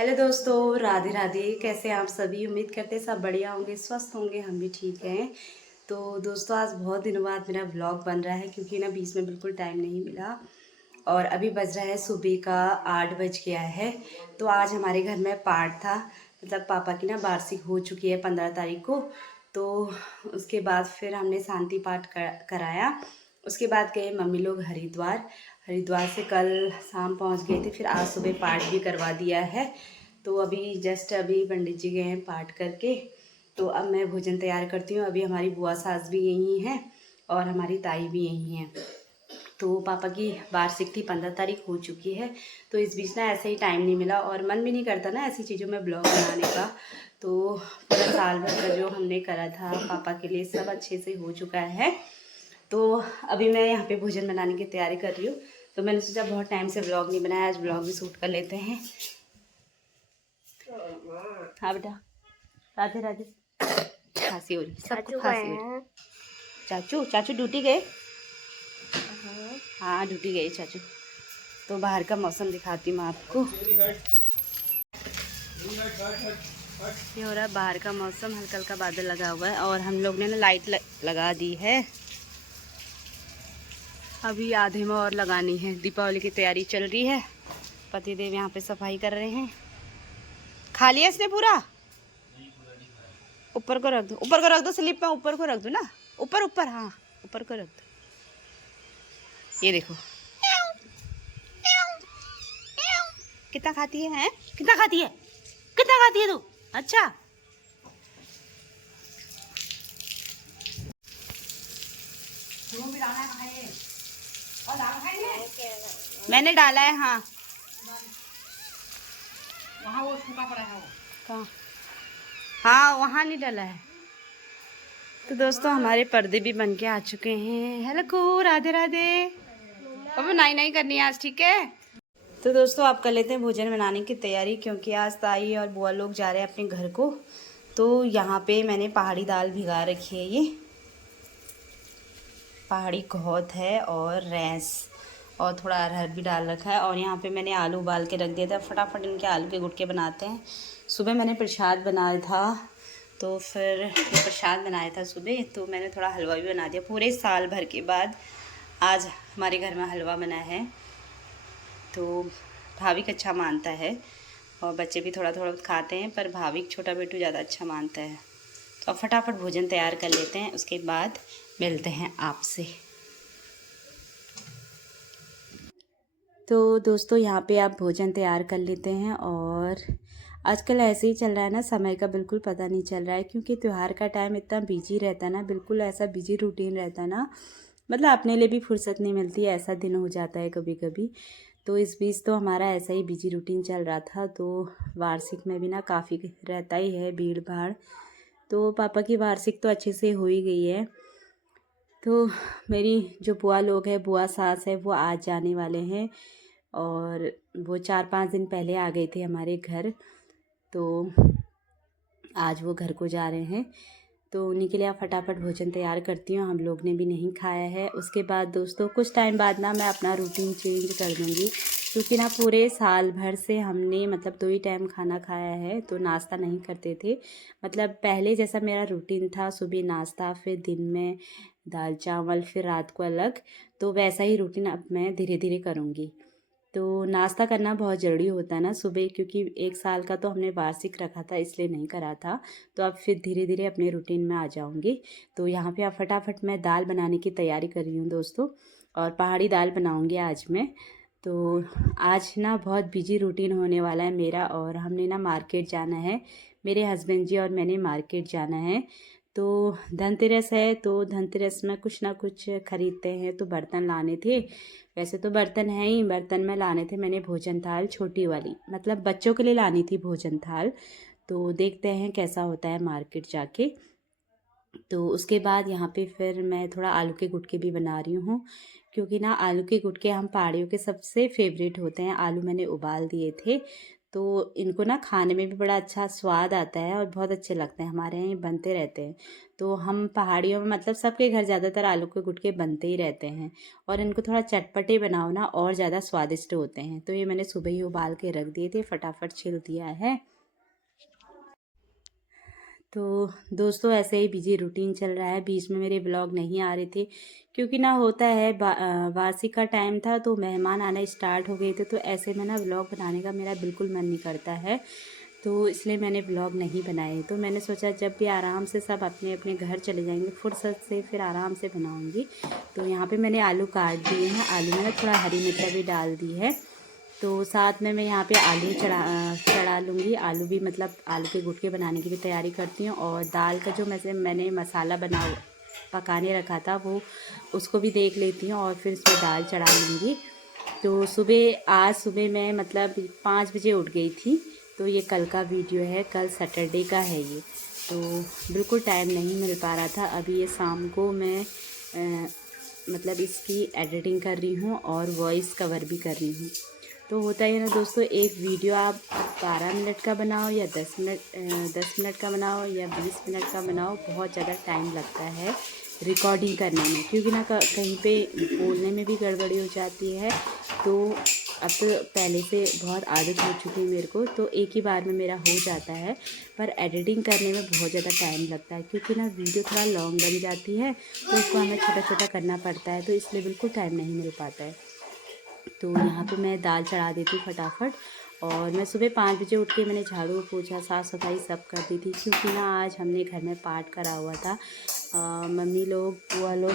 Hello दोस्तों, राधे राधे। कैसे हैं आप सभी? उम्मीद करते हैं सब बढ़िया होंगे, स्वस्थ होंगे। हम भी ठीक हैं। तो दोस्तों, आज बहुत दिनों बाद मेरा व्लॉग बन रहा है क्योंकि ना बीच में बिल्कुल टाइम नहीं मिला। और अभी बज रहा है सुबह का 8 बज गया है। तो आज हमारे घर में पाठ था, मतलब पापा की ना वार्षिक हो चुकी है 15 तारीख को। तो उसके बाद फिर हमने शांति पाठ कराया। उसके बाद गए मम्मी लोग हरिद्वार। हरिद्वार से कल शाम पहुंच गए थे, फिर आज सुबह पाठ भी करवा दिया है। तो अभी जस्ट अभी पंडित जी गए हैं पाठ करके। तो अब मैं भोजन तैयार करती हूँ। अभी हमारी बुआ सास भी यहीं हैं और हमारी ताई भी यहीं हैं। तो पापा की वार्षिक थी, 15 तारीख हो चुकी है। तो इस बीच ना ऐसे ही टाइम नहीं मिला और मन भी नहीं करता ना ऐसी चीज़ों में ब्लॉग बनाने का। तो पूरा साल भर का जो हमने करा था पापा के लिए सब अच्छे से हो चुका है। तो अभी मैं यहाँ पे भोजन बनाने की तैयारी कर रही हूँ। तो मैंने सोचा बहुत टाइम से व्लॉग नहीं बनाया, आज व्लॉग भी शूट कर लेते हैं। हाँ बेटा, राधे राधे। खांसी हो रही, सबको खांसी हो रही। चाचू चाचू ड्यूटी गए? हाँ ड्यूटी गए चाचू। तो बाहर का मौसम दिखाती हूँ आपको। ये हो रहा है बाहर का मौसम, हल्का हल्का बादल लगा हुआ है और हम लोग ने ना लाइट लगा दी है। अभी आधे में और लगानी है। दीपावली की तैयारी चल रही है। पतिदेव यहाँ पे सफाई कर रहे हैं। खा लिया इसने पूरा? ऊपर को रख दो, ऊपर को रख दो, स्लिप में ऊपर को रख दो ना। ऊपर ऊपर, हाँ ऊपर को रख दो। ये देखो कितना खाती है, हैं? कितना खाती है, कितना खाती है तू? अच्छा, मैंने डाला है। हाँ वहाँ वो सूखा पड़ा है। कहाँ? हाँ वहाँ नहीं डाला है। तो दोस्तों, हमारे पर्दे भी बन के आ चुके हैं। हेलो राधे राधे। अब नाई नाई करनी है आज, ठीक है? तो दोस्तों, आप कर लेते हैं भोजन बनाने की तैयारी क्योंकि आज ताई और बुआ लोग जा रहे हैं अपने घर को। तो यहाँ पे मैंने पहाड़ी दाल भिगा रखी है। ये पहाड़ी घोत है और रैंस और थोड़ा अरहर भी डाल रखा है। और यहाँ पे मैंने आलू उबाल के रख दिया था। फटाफट इनके आलू के गुटके बनाते हैं। सुबह मैंने प्रसाद बनाया था, तो फिर प्रसाद बनाया था सुबह, तो मैंने थोड़ा हलवा भी बना दिया। पूरे साल भर के बाद आज हमारे घर में हलवा बना है। तो भाविक अच्छा मानता है और बच्चे भी थोड़ा थोड़ा खाते हैं, पर भाविक छोटा बेटू ज़्यादा अच्छा मानता है। तो अब फटाफट भोजन तैयार कर लेते हैं, उसके बाद मिलते हैं आपसे। तो दोस्तों, यहाँ पे आप भोजन तैयार कर लेते हैं। और आजकल ऐसे ही चल रहा है ना, समय का बिल्कुल पता नहीं चल रहा है क्योंकि त्यौहार का टाइम इतना बिजी रहता है ना, बिल्कुल ऐसा बिजी रूटीन रहता है ना, मतलब अपने लिए भी फुर्सत नहीं मिलती, ऐसा दिन हो जाता है कभी कभी। तो इस बीच तो हमारा ऐसा ही बिजी रूटीन चल रहा था। तो वार्षिक में भी ना काफ़ी रहता ही है भीड़ भाड़। तो पापा की वार्षिक तो अच्छे से हो ही गई है। तो मेरी जो बुआ लोग हैं, बुआ सास है, वो आज जाने वाले हैं और वो 4-5 दिन पहले आ गए थे हमारे घर। तो आज वो घर को जा रहे हैं। तो उन्हीं के लिए आप फटाफट भोजन तैयार करती हूँ। हम लोग ने भी नहीं खाया है। उसके बाद दोस्तों, कुछ टाइम बाद ना मैं अपना रूटीन चेंज कर दूँगी क्योंकि ना पूरे साल भर से हमने मतलब 2 ही टाइम खाना खाया है, तो नाश्ता नहीं करते थे। मतलब पहले जैसा मेरा रूटीन था, सुबह नाश्ता, फिर दिन में दाल चावल, फिर रात को अलग, तो वैसा ही रूटीन अब मैं धीरे धीरे करूँगी। तो नाश्ता करना बहुत ज़रूरी होता है ना सुबह, क्योंकि 1 साल का तो हमने वार्षिक रखा था इसलिए नहीं करा था। तो अब फिर धीरे धीरे अपने रूटीन में आ जाऊँगी। तो यहाँ पे अब फटाफट मैं दाल बनाने की तैयारी कर रही हूँ दोस्तों, और पहाड़ी दाल बनाऊँगी आज मैं। तो आज ना बहुत बिजी रूटीन होने वाला है मेरा, और हमने ना मार्केट जाना है। मेरे हस्बैंड जी और मैंने मार्केट जाना है। तो धनतेरस है, तो धनतेरस में कुछ ना कुछ ख़रीदते हैं। तो बर्तन लाने थे, वैसे तो बर्तन है ही, बर्तन में लाने थे मैंने भोजन थाल छोटी वाली, मतलब बच्चों के लिए लानी थी भोजन थाल। तो देखते हैं कैसा होता है मार्केट जाके। तो उसके बाद यहाँ पे फिर मैं थोड़ा आलू के गुटके भी बना रही हूँ क्योंकि ना आलू के गुटके हम पहाड़ियों के सबसे फेवरेट होते हैं। आलू मैंने उबाल दिए थे, तो इनको ना खाने में भी बड़ा अच्छा स्वाद आता है और बहुत अच्छे लगते हैं। हमारे यहाँ ये बनते रहते हैं। तो हम पहाड़ियों में मतलब सबके घर ज़्यादातर आलू के गुटके बनते ही रहते हैं, और इनको थोड़ा चटपटे बनाओ ना और ज़्यादा स्वादिष्ट होते हैं। तो ये मैंने सुबह ही उबाल के रख दिए थे, फटाफट छिल दिया है। तो दोस्तों ऐसे ही बिजी रूटीन चल रहा है, बीच में मेरे ब्लॉग नहीं आ रहे थे क्योंकि ना होता है वार्षिक का टाइम था तो मेहमान आना स्टार्ट हो गए थे, तो ऐसे में ना ब्लॉग बनाने का मेरा बिल्कुल मन नहीं करता है। तो इसलिए मैंने ब्लॉग नहीं बनाए। तो मैंने सोचा जब भी आराम से सब अपने अपने घर चले जाएंगे फुर्सत से, फिर आराम से बनाऊंगी। तो यहाँ पे मैंने आलू काट दिए हैं, आलू में ना थोड़ा हरी मिर्च भी डाल दी है। तो साथ में मैं यहाँ पे आलू चढ़ा लूँगी। आलू भी मतलब आलू के गुटके बनाने की भी तैयारी करती हूँ, और दाल का जो मैंने मसाला पकाने रखा था वो उसको भी देख लेती हूँ, और फिर इसमें दाल चढ़ा लूँगी। तो आज सुबह मैं मतलब 5 बजे उठ गई थी। तो ये कल का वीडियो है, कल सैटरडे का है ये। तो बिल्कुल टाइम नहीं मिल पा रहा था। अभी ये शाम को मैं मतलब इसकी एडिटिंग कर रही हूँ और वॉइस कवर भी कर रही हूँ। तो होता है ना दोस्तों, एक वीडियो आप 12 मिनट का बनाओ या 10 मिनट का बनाओ या 20 मिनट का बनाओ, बहुत ज़्यादा टाइम लगता है रिकॉर्डिंग करने में, क्योंकि ना कहीं पे बोलने में भी गड़बड़ी हो जाती है। तो अब तो पहले से बहुत आदत हो चुकी है मेरे को, तो एक ही बार में मेरा हो जाता है। पर एडिटिंग करने में बहुत ज़्यादा टाइम लगता है, क्योंकि ना वीडियो थोड़ा लॉन्ग बन जाती है, तो उसको हमें छोटा छोटा करना पड़ता है, तो इसलिए बिल्कुल टाइम नहीं मिल पाता है। तो यहाँ पे मैं दाल चढ़ा देती हूँ फटाफट। और मैं सुबह 5 बजे उठ के मैंने झाड़ू पोछा साफ़ सफाई सब कर दी थी, क्योंकि ना आज हमने घर में पाठ करा हुआ था। मम्मी लोग, बुआ लोग,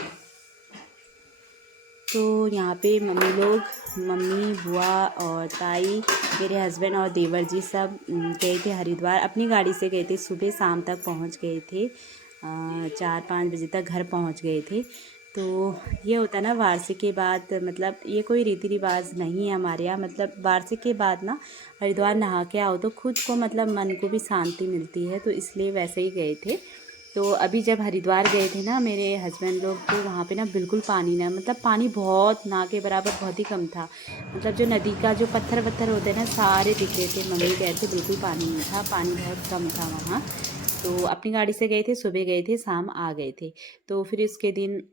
तो यहाँ पे मम्मी बुआ और ताई, मेरे हस्बैंड और देवर जी सब गए थे हरिद्वार। अपनी गाड़ी से गए थे, सुबह शाम तक पहुँच गए थे। 4-5 बजे तक घर पहुँच गए थे। तो ये होता है ना वार्षिक के बाद, मतलब ये कोई रीति रिवाज नहीं है हमारे यहाँ, मतलब वार्षिक के बाद ना हरिद्वार नहा के आओ तो खुद को मतलब मन को भी शांति मिलती है, तो इसलिए वैसे ही गए थे। तो अभी जब हरिद्वार गए थे ना मेरे हस्बैंड लोग, तो वहाँ पे ना बिल्कुल पानी ना, मतलब पानी बहुत ना के बराबर बहुत ही कम था। मतलब जो नदी का जो पत्थर वत्थर होते हैं ना सारे दिख रहे थे। मम्मी कह रहे थे बिल्कुल पानी नहीं था, पानी बहुत कम था वहाँ। तो अपनी गाड़ी से गए थे, सुबह गए थे, शाम आ गए थे। तो फिर उसके दिन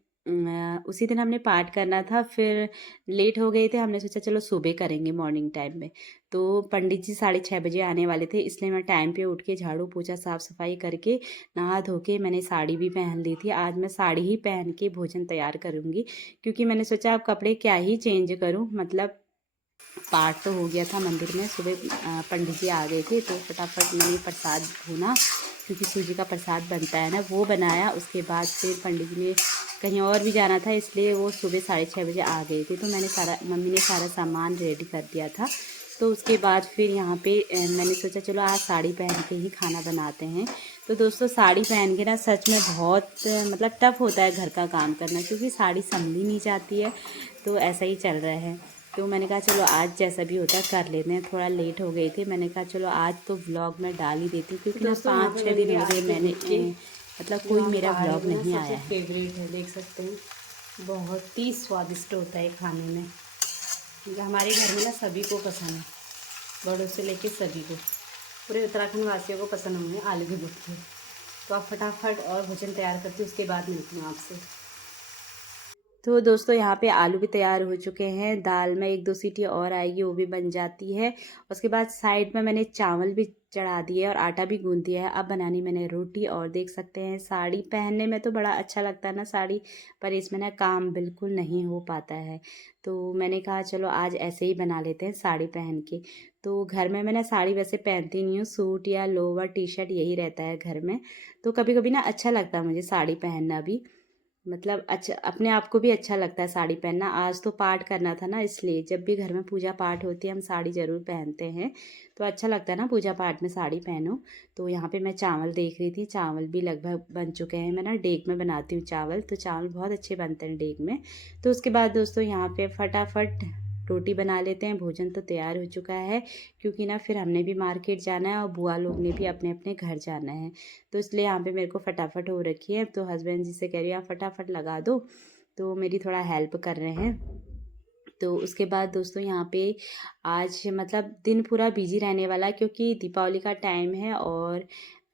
उसी दिन हमने पाठ करना था, फिर लेट हो गए थे। हमने सोचा चलो सुबह करेंगे मॉर्निंग टाइम में। तो पंडित जी 6:30 बजे आने वाले थे, इसलिए मैं टाइम पे उठ के झाड़ू पोछा साफ़ सफाई करके नहा धो के मैंने साड़ी भी पहन ली थी। आज मैं साड़ी ही पहन के भोजन तैयार करूँगी, क्योंकि मैंने सोचा अब कपड़े क्या ही चेंज करूँ, मतलब पाठ तो हो गया था मंदिर में। सुबह पंडित जी आ गए थे, तो फटाफट मैंने प्रसाद भूना, क्योंकि सूजी का प्रसाद बनता है ना, वो बनाया। उसके बाद फिर पंडित जी ने कहीं और भी जाना था, इसलिए वो सुबह 6:30 बजे आ गए थे। तो मम्मी ने सारा सामान रेडी कर दिया था। तो उसके बाद फिर यहाँ पे मैंने सोचा चलो आज साड़ी पहन के ही खाना बनाते हैं। तो दोस्तों साड़ी पहन के ना सच में बहुत मतलब टफ़ होता है घर का काम करना, क्योंकि साड़ी संभली नहीं जाती है। तो ऐसा ही चल रहा है। तो मैंने कहा चलो आज जैसा भी होता है कर लेते हैं। थोड़ा लेट हो गए थे, मैंने कहा चलो आज तो व्लॉग मैं डाल ही देती हूँ, क्योंकि ना 5-6 दिन हो गए मैंने मतलब कोई मेरा व्लॉग नहीं आया है। फेवरेट है, देख सकते हैं, बहुत ही स्वादिष्ट होता है खाने में। हमारे घर में ना सभी को पसंद है, बड़ों से लेके सभी को, पूरे उत्तराखंड वासियों को पसंद होंगे आलू के गुटके। तो आप फटाफट और भोजन तैयार करते, उसके बाद मिलती हूँ आपसे। तो दोस्तों यहाँ पे आलू भी तैयार हो चुके हैं, दाल में 1-2 सीटी और आएगी वो भी बन जाती है। उसके बाद साइड में मैंने चावल भी चढ़ा दिए और आटा भी गूंद दिया है। अब बनानी मैंने रोटी, और देख सकते हैं साड़ी पहनने में तो बड़ा अच्छा लगता है ना साड़ी, पर इसमें ना काम बिल्कुल नहीं हो पाता है। तो मैंने कहा चलो आज ऐसे ही बना लेते हैं साड़ी पहन के। तो घर में मैं ना साड़ी वैसे पहनती नहीं हूँ, सूट या लोअर टी शर्ट यही रहता है घर में। तो कभी कभी ना अच्छा लगता है मुझे साड़ी पहनना भी, मतलब अच्छा अपने आप को भी अच्छा लगता है साड़ी पहनना। आज तो पाठ करना था ना, इसलिए जब भी घर में पूजा पाठ होती है हम साड़ी ज़रूर पहनते हैं। तो अच्छा लगता है ना पूजा पाठ में साड़ी पहनो। तो यहाँ पे मैं चावल देख रही थी, चावल भी लगभग बन चुके हैं। मैं ना डेग में बनाती हूँ चावल, तो चावल बहुत अच्छे बनते हैं डेग में। तो उसके बाद दोस्तों यहाँ पे फटाफट रोटी बना लेते हैं। भोजन तो तैयार हो चुका है, क्योंकि ना फिर हमने भी मार्केट जाना है और बुआ लोग ने भी अपने अपने घर जाना है। तो इसलिए यहाँ पे मेरे को फटाफट हो रखी है। तो हस्बैंड जी से कह रही हूँ आप फटाफट लगा दो, तो मेरी थोड़ा हेल्प कर रहे हैं। तो उसके बाद दोस्तों यहाँ पे आज मतलब दिन पूरा बिजी रहने वाला है, क्योंकि दीपावली का टाइम है और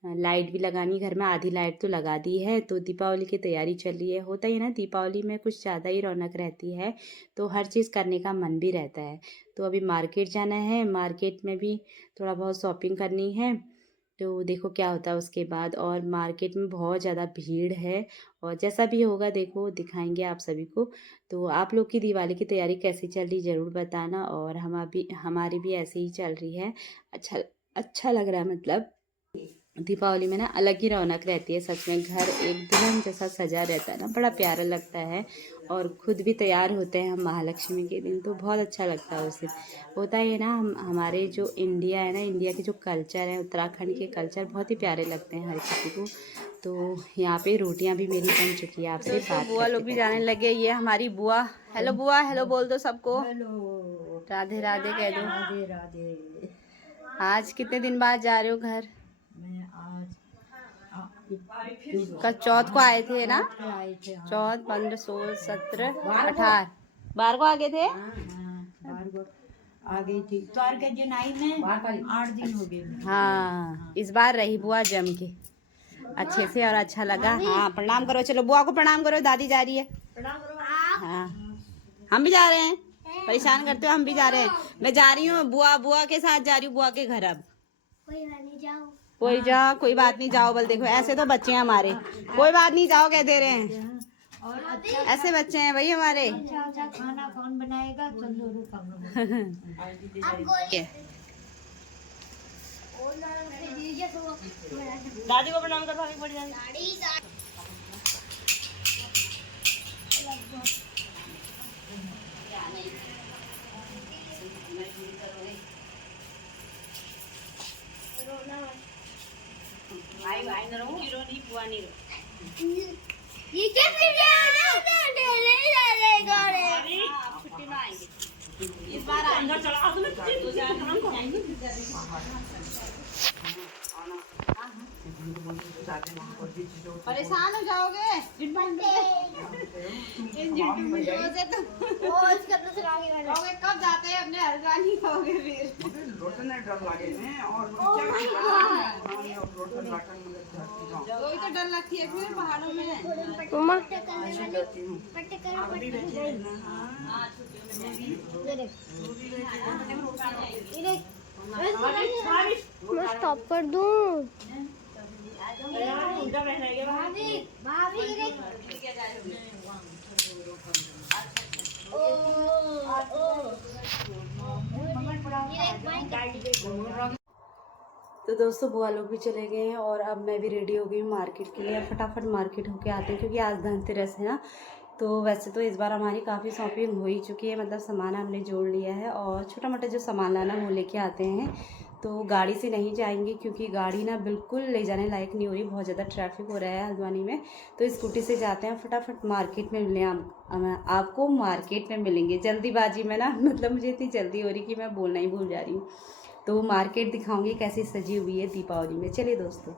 लाइट भी लगानी घर में, आधी लाइट तो लगा दी है, तो दीपावली की तैयारी चल रही है। होता ही है ना, दीपावली में कुछ ज़्यादा ही रौनक रहती है, तो हर चीज़ करने का मन भी रहता है। तो अभी मार्केट जाना है, मार्केट में भी थोड़ा बहुत शॉपिंग करनी है, तो देखो क्या होता है उसके बाद। और मार्केट में बहुत ज़्यादा भीड़ है, और जैसा भी होगा देखो दिखाएंगे आप सभी को। तो आप लोग की दिवाली की तैयारी कैसी चल रही ज़रूर बताना, और हमारी भी ऐसे ही चल रही है। अच्छा लग रहा है, मतलब दीपावली में ना अलग ही रौनक रहती है सच में। घर एक दुल्हन जैसा सजा रहता है ना, बड़ा प्यारा लगता है। और खुद भी तैयार होते हैं हम महालक्ष्मी के दिन, तो बहुत अच्छा लगता है उस दिन। होता ही है ना, हमारे जो इंडिया है ना, इंडिया के जो कल्चर है, उत्तराखंड के कल्चर बहुत ही प्यारे लगते हैं हर किसी को। तो यहाँ पे रोटियाँ भी मेरी बन चुकी है आपसे बात बुआ लोग भी जाने लगे। ये हमारी बुआ, हेलो बुआ, हेलो बोल दो सबको, हेलो, राधे राधे कह दो। राधे राधे। आज कितने दिन बाद जा रहे हो घर? मैं आज कल चौथ को आए थे ना, आए थे। हाँ, चौथ 15, 16, 17, 18, 12 को आ गए थे। बाहर को आ गई थी तो के जुलाई में 8 दिन हो गए। हाँ, इस बार रही बुआ जम के अच्छे से, और अच्छा लगा। हाँ, प्रणाम करो, चलो बुआ को प्रणाम करो, दादी जा रही है। हाँ, हम भी जा रहे हैं, परेशान करते हो, हम भी जा रहे हैं। मैं जा रही हूँ बुआ के साथ जा रही हूँ, बुआ के घर। अब कोई बात नहीं जाओ। बल देखो ऐसे तो बच्चे हैं हमारे, कोई बात नहीं जाओ कह दे रहे हैं, और अच्छा ऐसे बच्चे हैं भाई हमारे। अच्छा खाना कौन बनाएगा? तंदूरी दादी को प्रणाम कर, भाभी बढ़िया। ये क्या कर छुट्टी में आएंगे इस बार, अंदर चला परेशान हो जाओगे इन झुंडुओं से तुम। कहोगे कब जाते हैं अपने हल्द्वानी, कहोगे फिर वही तो डर लगती है फिर पहाड़ों में। मैं स्टॉप कर दूं। तो दोस्तों बुआ लोग भी चले गए हैं, और अब मैं भी रेडी हो गई हूँ मार्केट के लिए। अब फटाफट मार्केट होके आते हैं, क्योंकि आज धनतेरस है ना। तो वैसे तो इस बार हमारी काफ़ी शॉपिंग हो ही चुकी है, मतलब सामान हमने जोड़ लिया है, और छोटा मोटा जो सामान लाना वो लेके आते हैं। तो गाड़ी से नहीं जाएंगे, क्योंकि गाड़ी ना बिल्कुल ले जाने लायक नहीं हो रही, बहुत ज़्यादा ट्रैफिक हो रहा है हल्द्वानी में। तो स्कूटी से जाते हैं, फटाफट मार्केट में मिले आपको मार्केट में मिलेंगे जल्दीबाजी में ना, मतलब मुझे इतनी जल्दी हो रही कि मैं बोलना ही भूल जा रही हूँ। तो मार्केट दिखाऊंगी कैसी सजी हुई है दीपावली में। चलिए दोस्तों।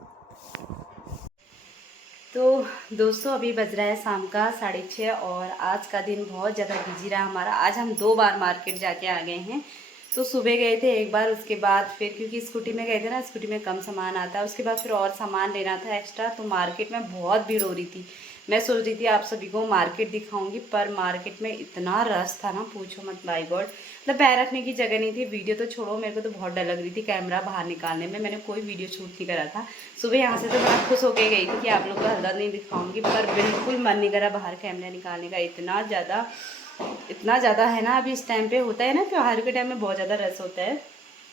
तो दोस्तों अभी बज रहा है शाम का 6:30, और आज का दिन बहुत ज़्यादा बिजी रहा हमारा। आज हम 2 बार मार्केट जाके आ गए हैं। तो सुबह गए थे एक बार, उसके बाद फिर क्योंकि स्कूटी में गए थे ना, स्कूटी में कम सामान आता है, उसके बाद फिर और सामान लेना था एक्स्ट्रा। तो मार्केट में बहुत भीड़ हो रही थी। मैं सोच रही थी आप सभी को मार्केट दिखाऊंगी, पर मार्केट में इतना रश था ना, पूछो मत। बाय गॉड, मतलब पैर रखने की जगह नहीं थी। वीडियो तो छोड़ो, मेरे को तो बहुत डर लग रही थी कैमरा बाहर निकालने में। मैंने कोई वीडियो शूट नहीं करा था। सुबह यहाँ से तो बड़ा खुश होके गई थी कि आप लोग को हल्द्वानी नहीं दिखाऊंगी, पर बिल्कुल मन नहीं करा बाहर कैमरा निकालने का। इतना ज़्यादा है ना अभी इस टाइम पे। होता है ना त्योहार के टाइम में बहुत ज़्यादा रश होता है,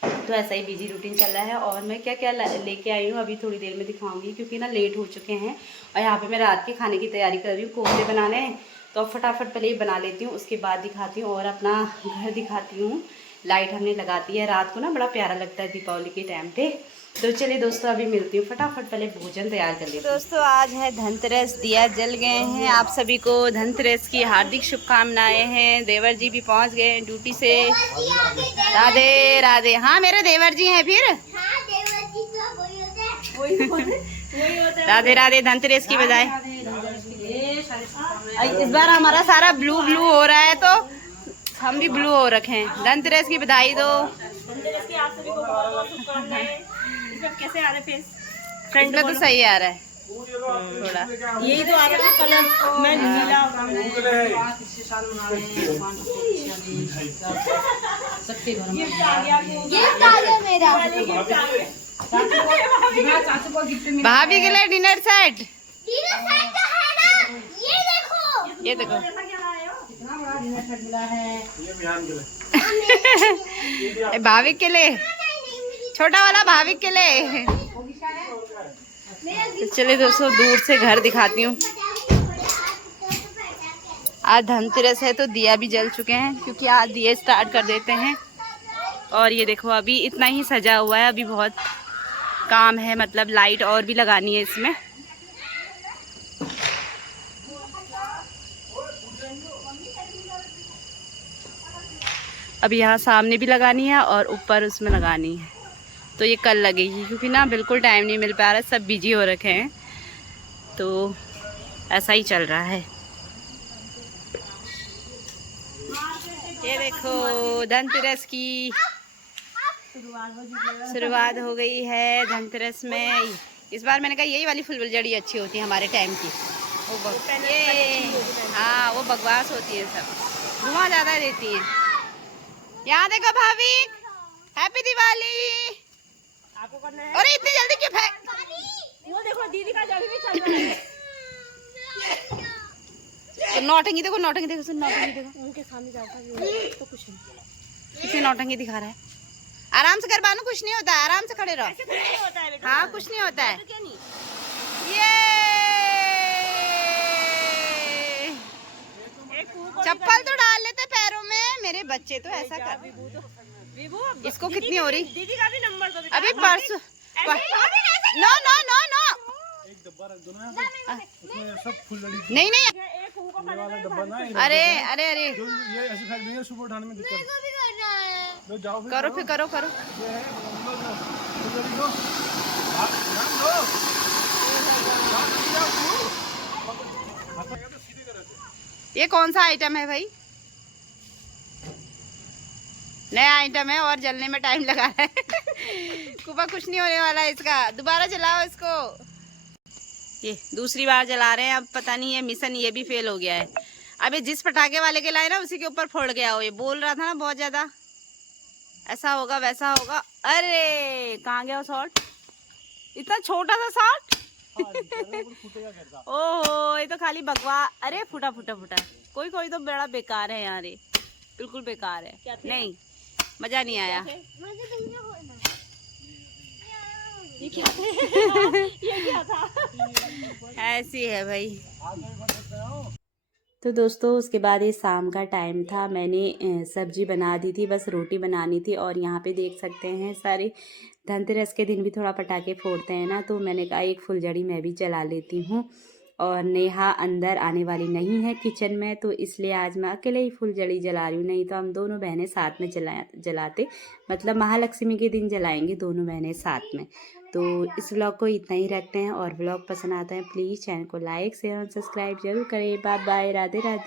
तो ऐसा ही बिजी रूटीन चल रहा है। और मैं क्या क्या लेके आई हूँ अभी थोड़ी देर में दिखाऊंगी, क्योंकि ना लेट हो चुके हैं। और यहाँ पे मैं रात के खाने की तैयारी कर रही हूँ, कोफ्ते बनाने हैं। तो फटाफट पहले ये बना लेती हूँ, उसके बाद दिखाती हूँ और अपना घर दिखाती हूँ। लाइट हमने लगाती है रात को ना, बड़ा प्यारा लगता है दीपावली के टाइम पे। तो चलिए दोस्तों अभी मिलती हूँ, फटाफट पहले भोजन तैयार कर लेती हूँ। दोस्तों आज है धनतेरस, दिया जल गए हैं। आप सभी को धनतेरस की हार्दिक शुभकामनाएं हैं। देवर जी भी पहुंच गए हैं ड्यूटी से। राधे राधे। हाँ मेरे देवर जी हैं फिर। राधे राधे। धनतेरस की बजाय इस बार हमारा सारा ब्लू हो रहा है, तो हम भी ब्लू हो रखे हैं। धनतेरस की बधाई दो। धनतेरस की आप सभी को बहुत बहुत शुभकामनाएं। इसमें कैसे आ रहे फेस? फ्रंट में तो सही आ रहा है थोड़ा। यही तो आ रहा है कलर। मैं नीला गिफ्ट आ गया मेरा। भाभी के लिए डिनर सेट। दीदी साइड का है ना, ये देखो। ये देखो भाभी के लिए, छोटा वाला भाभी के लिए। तो चलिए दोस्तों, दूर से घर दिखाती हूँ। आज धनतेरस है तो दिया भी जल चुके हैं, क्योंकि आज दिए स्टार्ट कर देते हैं। और ये देखो अभी इतना ही सजा हुआ है, अभी बहुत काम है, मतलब लाइट और भी लगानी है इसमें। अभी यहाँ सामने भी लगानी है और ऊपर उसमें लगानी है, तो ये कल लगेगी, क्योंकि ना बिल्कुल टाइम नहीं मिल पा रहा है, सब बिजी हो रखे हैं, तो ऐसा ही चल रहा है। ये देखो धनतेरस की शुरुआत हो गई है। धनतेरस में इस बार मैंने कहा यही वाली फुलझड़ी अच्छी होती है हमारे टाइम की। हाँ, वो बकवास होती है, सब धुआं ज़्यादा देती हैं। यहाँ देखो भाभी, हैप्पी दिवाली। आपको करना है। अरे इतनी जल्दी क्यों फेंक? वो देखो दीदी का जल भी चल रहा है। तो नौटंकी देखो, नौटंकी देखो, सुन नौटंकी देखो, उनके सामने जाता है तो कुछ नहीं कितनी नौटंकी दिखा रहा है। आराम से कर बानू, कुछ नहीं होता है, आराम से खड़े रहो। होता है बेटा। हाँ, कुछ नहीं होता है। क्या नहीं? ये चप्पल तो डाल लेते पैरों में, मेरे बच्चे तो ऐसा कर। विभू इसको कितनी हो रही? दीदी का भी नंबर दो बेटा। अभी परसों। नो नो नो नो, सब फुलझड़ी नहीं नहीं, एक फूल को वाला डब्बा ना अरे अरे अरे, जो ये ऐसे फेंक देंगे, सुबह उठाने में दिक्कत। भी करना है। लो जाओ फिर करो फिर, करो करो। ये है फुलझड़ी लो, नाम लो। ये कौन सा आइटम है भाई? नया आइटम है और जलने में टाइम लगा है। कुबा कुछ नहीं होने वाला है इसका, दोबारा जलाओ इसको। ये दूसरी बार जला रहे हैं, अब पता नहीं ये मिशन ये भी फेल हो गया है। अब ये जिस पटाखे वाले के लाए ना, उसी के ऊपर फोड़ गया हो। ये बोल रहा था ना बहुत ज्यादा ऐसा होगा वैसा होगा। अरे कहाँ गया वो शॉट, इतना छोटा सा शॉट। ओहो, ये तो खाली बकवास। अरे फूटा फूटा फूटा, कोई कोई तो बड़ा बेकार है यार, ये बिल्कुल बेकार है, नहीं मजा नहीं आया। मुझे तुमसे बोलना। ये क्या था? ये क्या था? ऐसी है भाई। तो दोस्तों उसके बाद ये शाम का टाइम था, मैंने सब्जी बना दी थी, बस रोटी बनानी थी। और यहाँ पे देख सकते हैं सारे धनतेरस के दिन भी थोड़ा पटाखे फोड़ते हैं ना, तो मैंने कहा एक फुलझड़ी मैं भी जला लेती हूँ। और नेहा अंदर आने वाली नहीं है किचन में, तो इसलिए आज मैं अकेले ही फुलझड़ी जला रही हूँ। नहीं तो हम दोनों बहनें साथ में जलाते, मतलब महालक्ष्मी के दिन जलाएंगे दोनों बहनें साथ में। तो इस व्लॉग को इतना ही रखते हैं, और व्लॉग पसंद आता है प्लीज़ चैनल को लाइक शेयर और सब्सक्राइब जरूर करें। Bye bye, Radhe Radhe.